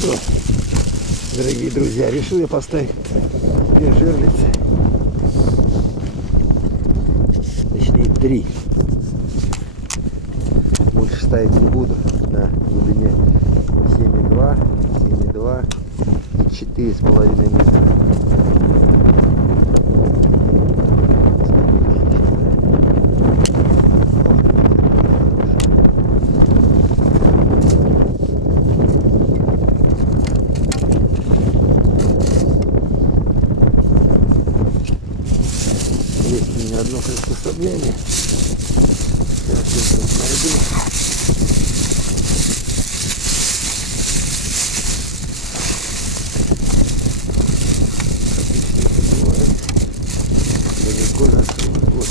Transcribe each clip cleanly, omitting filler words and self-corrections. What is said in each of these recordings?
Что, дорогие друзья, решил я поставить две жерлицы, точнее 3. Больше ставить не буду, на глубине 7,2 и 4,5 метра. Есть у меня одно приспособление. Сейчас я тут найду. Обычно это бывает далеко засунут. Вот.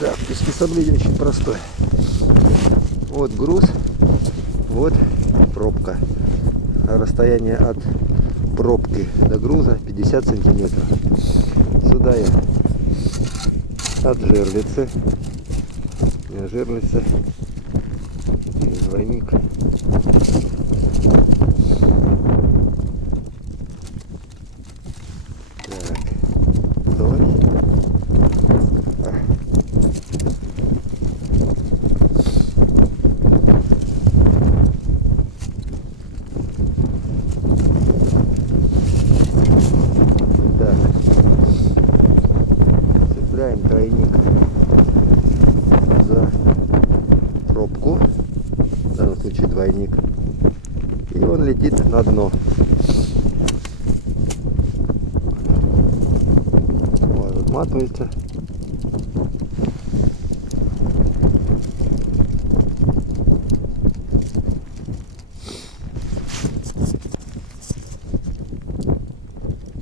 Так, приспособление очень простое. Вот груз, вот пробка. Расстояние от пробки до груза 50 сантиметров. Сюда я от жерлицы, через двойник. Так, давай. Цепляем тройник за пробку, в данном случае двойник, и он летит на дно. Вот, отматывается.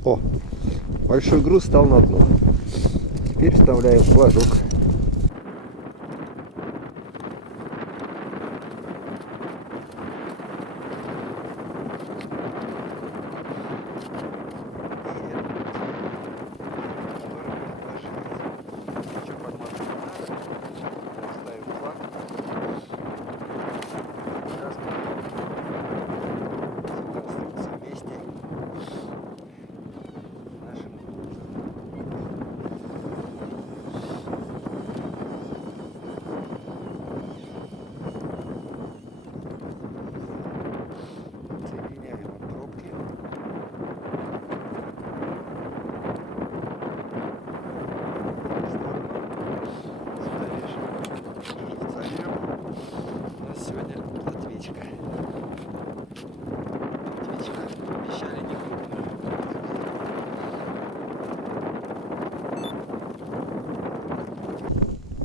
О, большой груз стал на дно. Теперь вставляем флажок.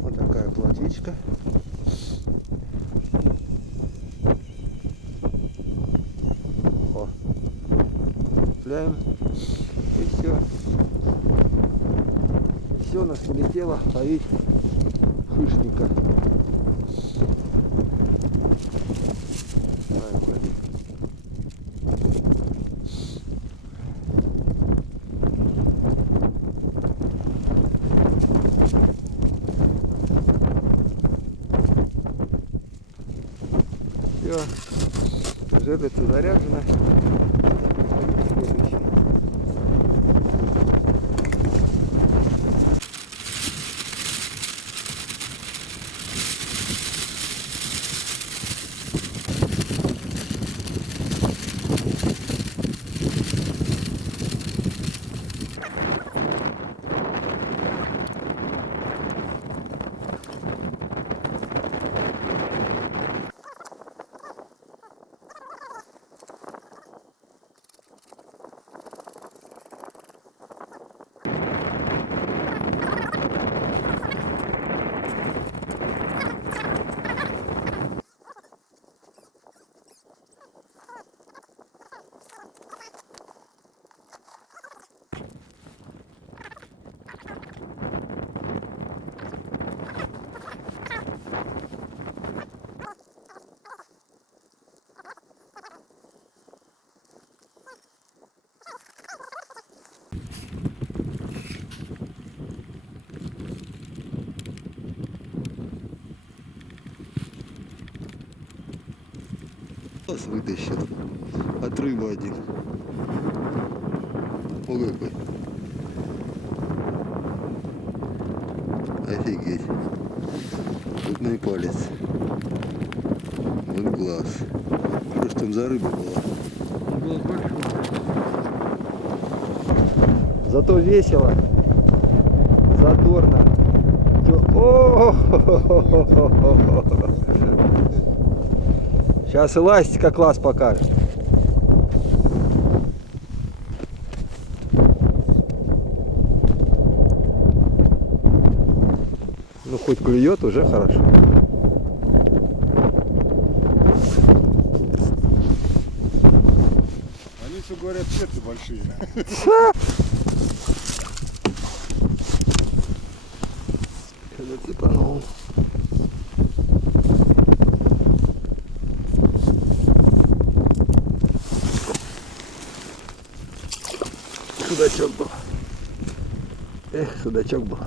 Вот такая плотвичка. О, цепляем, и все. Все, у нас полетело ловить хищника. Давай, уходи. Все, жерлица заряжена. Следующий. Вас вытащил. От рыбы один. О, какой. Офигеть. Крупный палец. Вот глаз. Что ж там за рыба была? Был большой. Зато весело. Задорно. О! Сейчас эластика класс покажет. Ну хоть клюет, уже хорошо. Они все говорят, черти большие. Зацепанул. Судачок был. Эх, судачок был.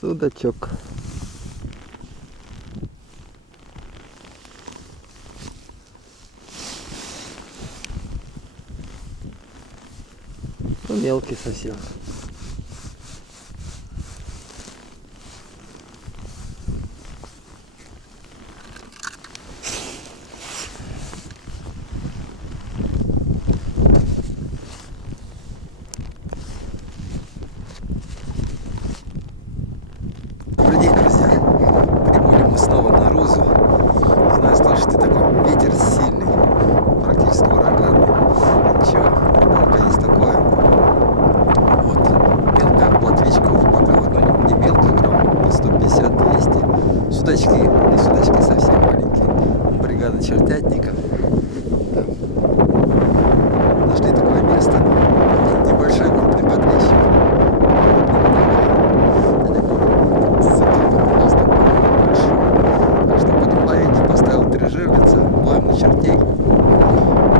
Судачок. Ну, мелкий совсем. Добрый день, друзья. Прибыли мы снова на Рузу. Не знаю, слышите, такой ветер сильный, практически ураганный. Ничего, рыбалка есть такое. Вот, мелкая плотвичка, пока вот, ну, не мелкая, грамм по 150-200. Судачки, и судачки совсем маленькие. Бригада чертятников. Нашли такое место. Небольшой крупный подвесчик. Так что будем ловить. Поставил 3 жерлица, ловим на чертей.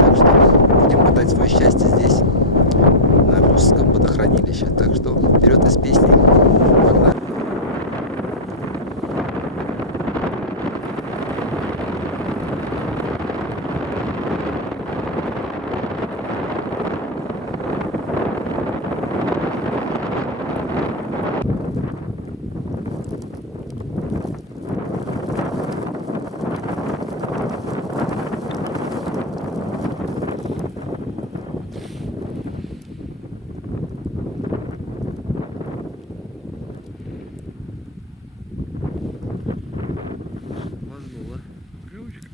Так что будем пытать свое счастье здесь, на Русском водохранилище. Так что вперед из песни. Погнали. Мазнула. Ключик.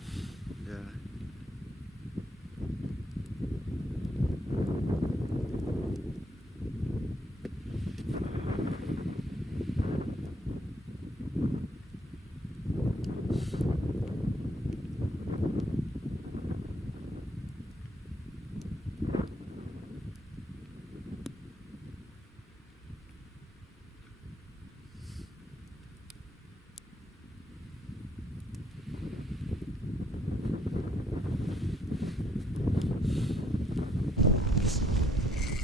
Да.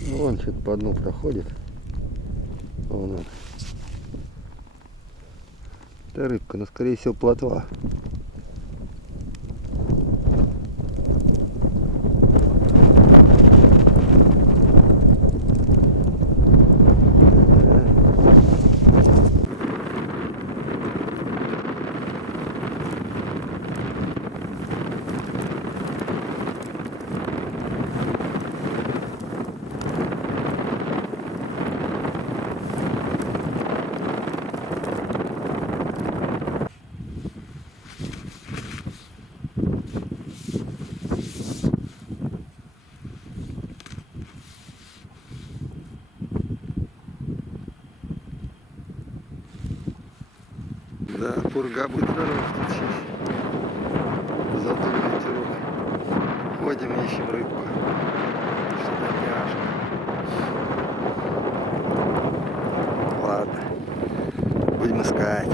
Ну, вон что-то по дну проходит. Вон он. Хорошая рыбка, но скорее всего плотва. Да, пурга будет здоров сейчас. Золотой ветерок. Ходим, ищем рыбку. Что-то тяжко. Ладно, будем искать.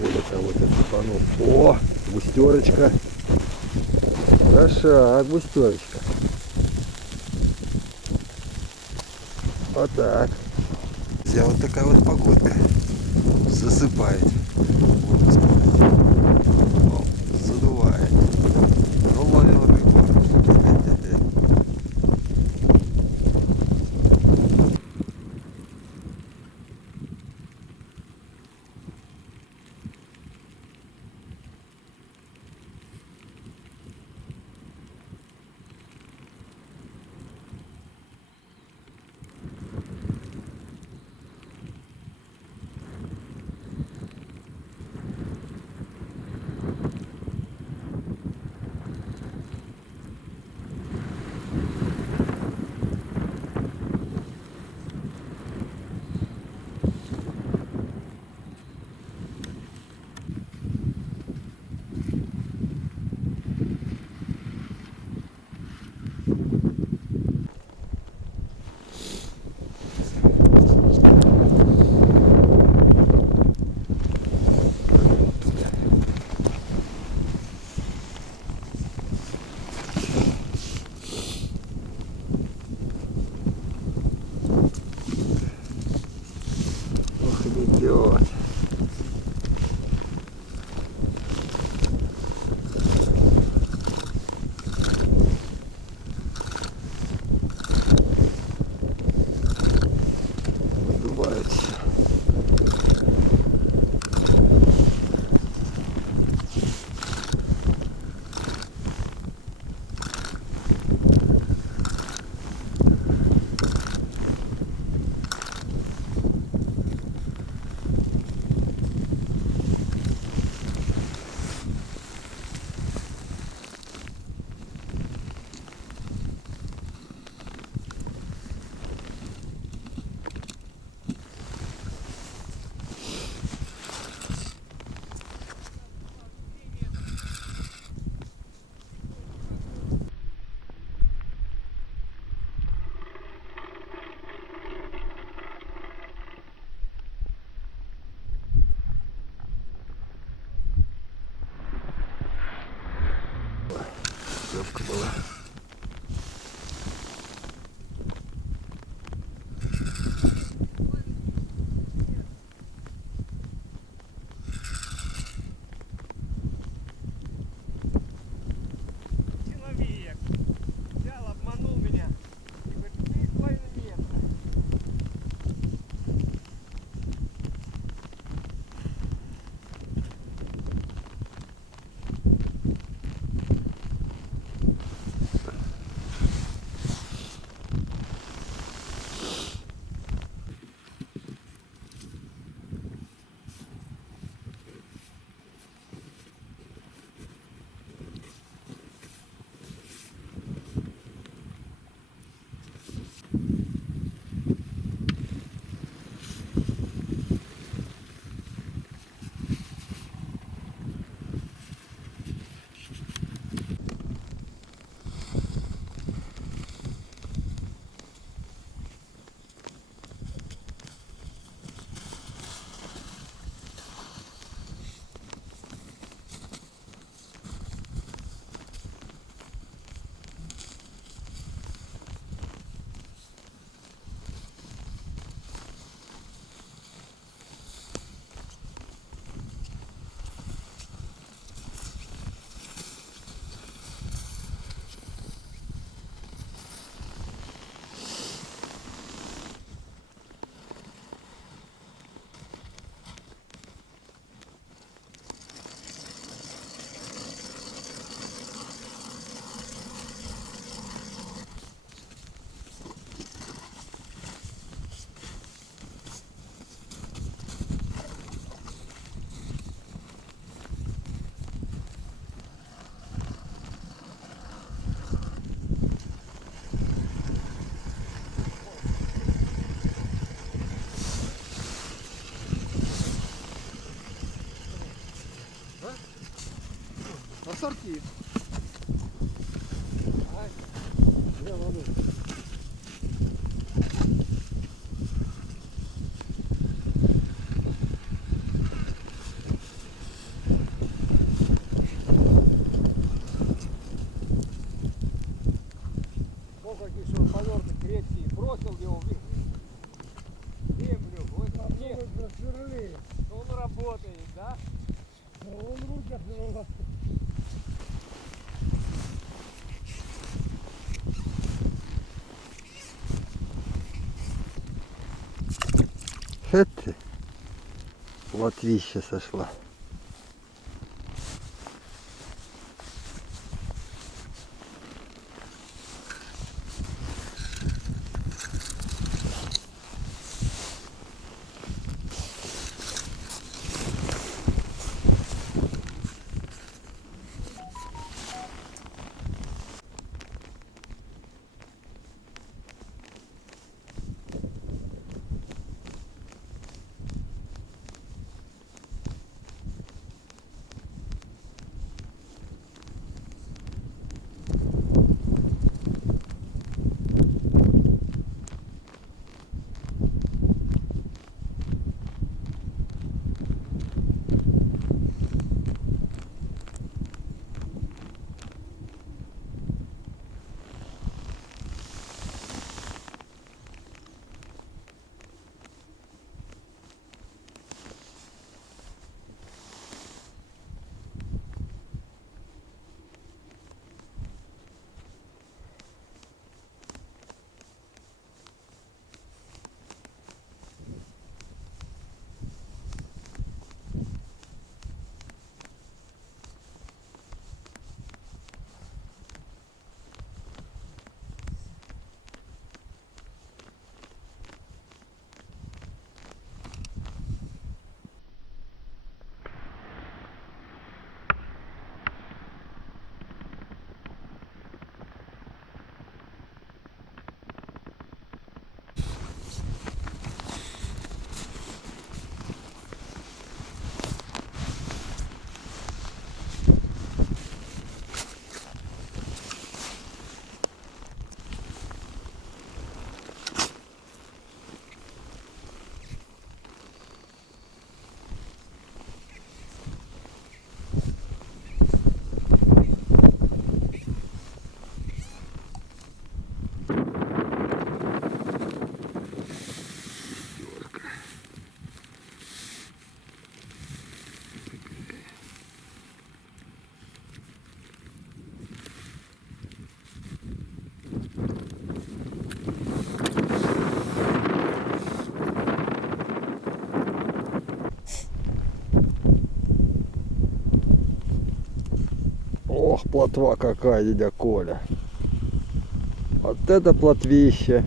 Или кого-то цепанул. О, густерочка. Хороша, густерочка. Вот так. Друзья, вот такая вот погодка. Засыпает. Можно сказать. О, задувает. Ну, ловил рыбу. сорти. Сколько еще поверток крепкий, бросил его в землю, в этот снег. Он работает, да? Он руки отжимал. Это латвища сошла. Ох, плотва какая, дядя Коля. Вот это плотвище.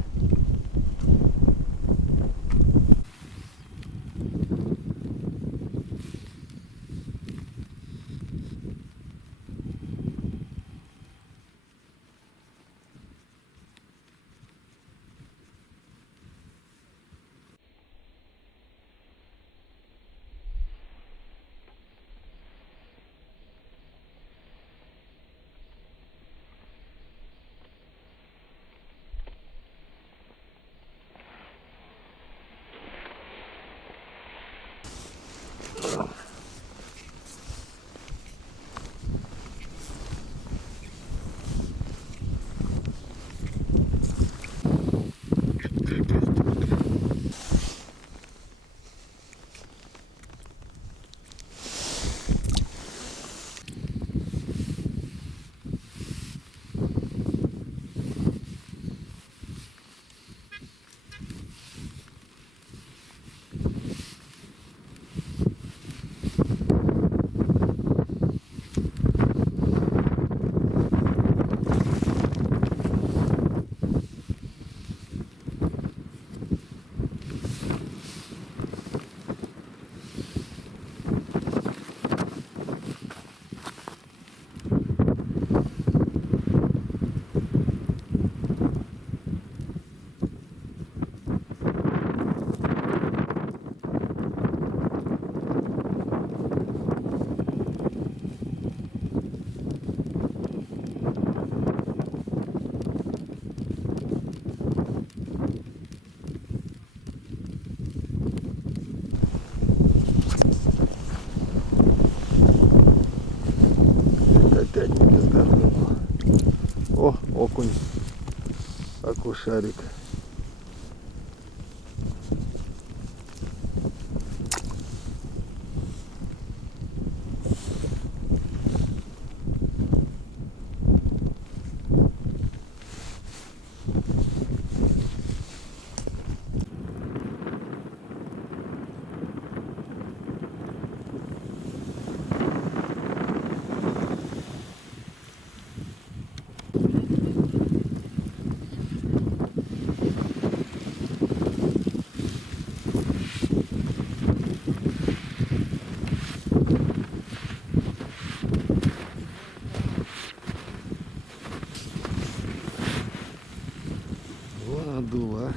шарик. Вон надуло, а.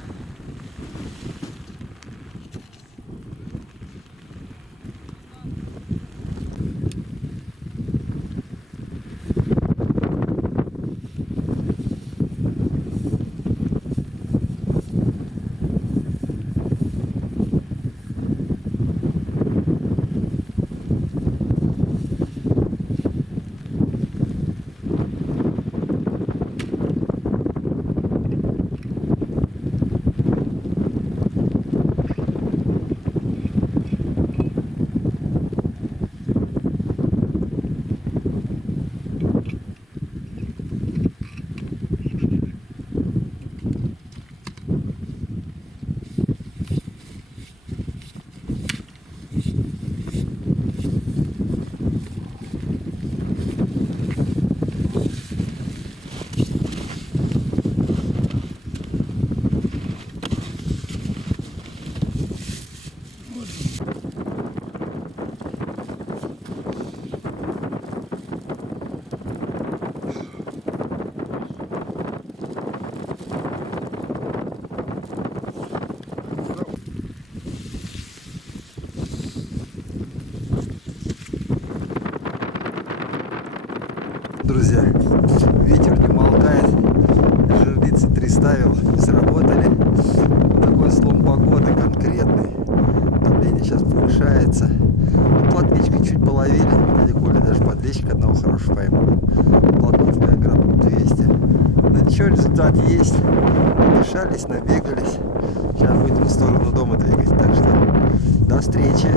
Друзья, ветер не молкает, жерлицы 3 ставил, не сработали. Такой слом погоды конкретный. Давление сейчас повышается. Плотвичкой чуть половили. Дядя Коля даже подлещик одного хорошего поймал. Плотвичка грамм 200. Ну ничего, результат есть. Дышались, набегались. Сейчас будем в сторону дома двигать. Так что до встречи.